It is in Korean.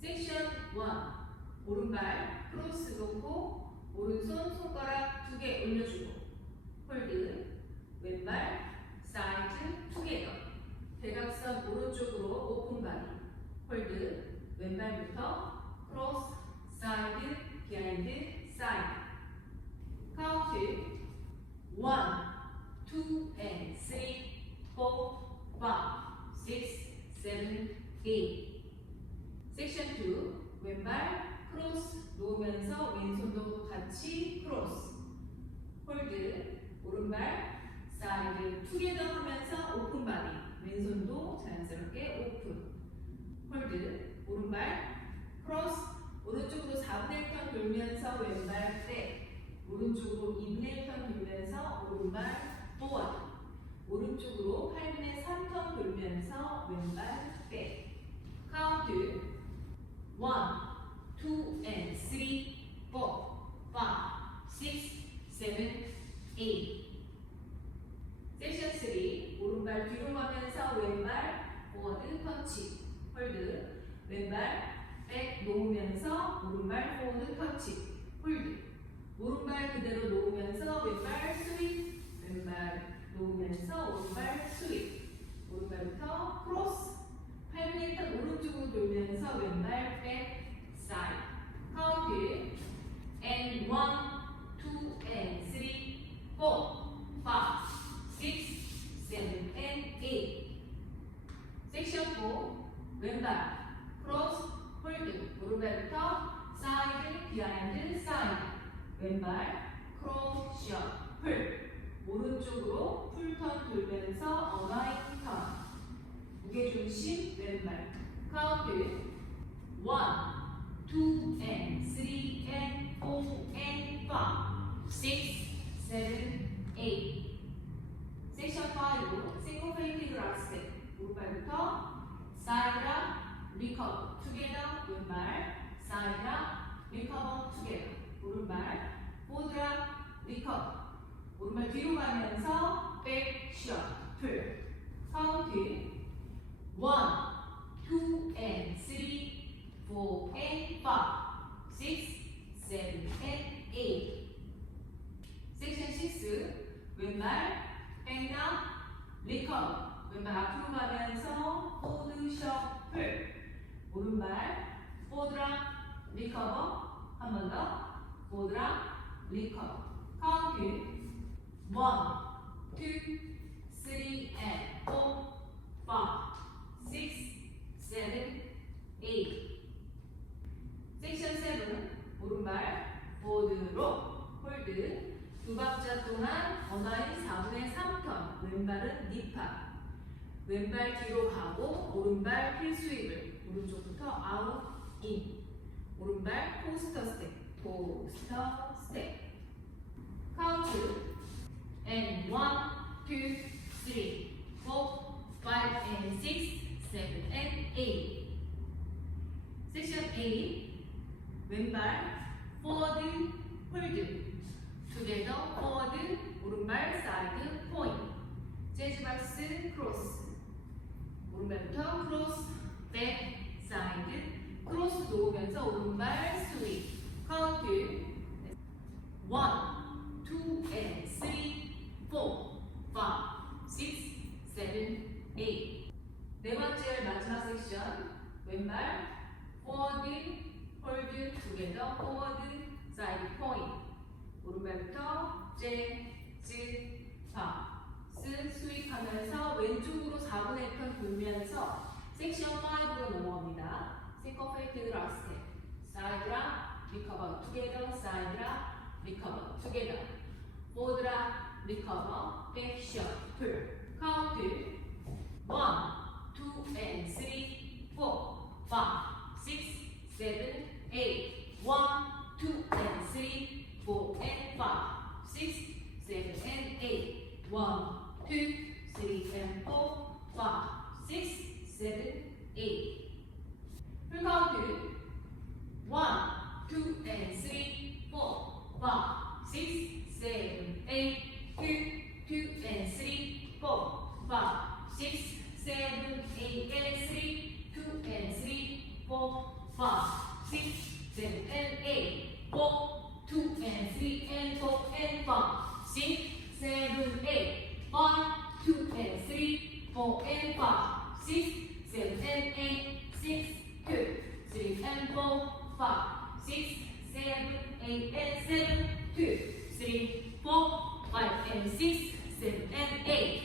섹션 1. 오른발 크로스 놓고 오른손 손가락 2개 올려주고 홀드. 왼발 사이드 투게더. 대각선 오른쪽으로 오픈 바디. 홀드. 왼발부터 크로스 사이드 비하인드 사이드. 카운트 1, 2 and 3, 4, 5, 6, 7, 8. 섹션 2. 왼발 크로스 놓으면서 왼손도 같이 크로스. 홀드. 오른발 사이드 투게더 하면서 오픈 바디. 왼손도 자연스럽게 오픈. 홀드. 오른발 크로스 오른쪽으로 4분의 1턴 돌면서 왼발 백. 오른쪽으로 2분의 1턴 돌면서 오른발 포워드. 오른쪽으로 8분의 3턴 돌면서 왼발 백. 카운트 1, 2 and 3, 4, 5, 6, 7, 8. 섹션 3. 오른발 뒤로 가면서 왼발 포워드 터치. 홀드. 왼발 백 놓으면서 오른발 포워드 터치. 홀드. 오른발 그대로 놓으면서 왼발 스윗. 왼발 놓으면서 오른발 스윗. 오른발부터 크로스. 8분의 1턴 오른쪽으로 돌면서 왼발 백 사이드. 카운트 and 1, 2 and 3, 4, 5, 6, 7 and 8. 섹션 4. 왼발 크로스 홀드. 오른발부터 사이드 비하인드 사이드. 왼발 크로스 샷 풀. 오른쪽으로 풀턴 돌면서 어라인 턴. 무게중심 왼발. 카운트 1, 2 and 3 and 4 and 5, 6, 7, 8. 섹션 5. 싱글페이티드 락스텝. 오른발부터 사이드라 리커버 투게더. 왼발 사이드라 리커버 투게더. 오른발 포드라 리커버. 오른발 뒤로 가면서 백샷 풀. 카운트 1, 2 and 3, 4 and 5, 6, 7 and 8. 섹션 6. 왼발 백나 리커버. 왼발 앞으로 가면서 포드 셔플. 오른발 포드랑 리커버. 한 번 더. 포드랑 리커버. 카운트 1, 2, 3 and 4, 5, 6, 7, 8. 섹션 7. 오른발 포드로 홀드. 두 박자 동안 어나인 4분의 3턴. 왼발은 니파. 왼발 뒤로 가고 오른발 힐 스윕을. 오른쪽부터 아웃 인. 오른발 포스터 스텝. 포스터 스텝. 카운트 and 1, 2, 3, 4, 5 and 6, 7 and 8. 섹션 8. 왼발 포워드 홀드. 투게더 포워드. 오른발 사이드 포인트. 재즈박스 크로스. 오른발부터 크로스 백 사이드 크로스 놓으면서 오른발 스윗. 카운트 1, 2 and 3, 4, 5, 6, 7, 8. 네 번째 마지막 섹션. 왼발 포워드 홀드 투게더 포워드 사이드 포인트. 오른발부터 재즈 박스 스윕하면서 왼쪽으로 4분의 1턴 돌면서 섹션 5로 넘어갑니다. 싱글페이티드 락스텝. 사이드랑 리커버 투게더. 사이드랑 리커버 투게더. 포드랑 리커버 백샷 풀. 카운트 1, 2 and 3, 4, 5, 6, 7, 8. 1, 2 and 3, 4 and 5, 6, 7 and 8. 1, 2, 3 and 4, 5, 6, 7, 8. 풀 카운트 1, 2 and 3, 4, 5, 6, 7, 8. 2 and 3, 4, 5, 6, 7, 8 and 3, 2 and 3, 4, 5, 6, 7, and 8. 4, 2, and 3, and 4, and 5, 6, 7, 8. 1, 2, and 3, 4, and 5, 6, 7, and 8. 6, 2, 3, and 4, 5, 6, 7, 8, and 7, 2, 3, 4, 5, and 6, 7, and 8.